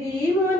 medieval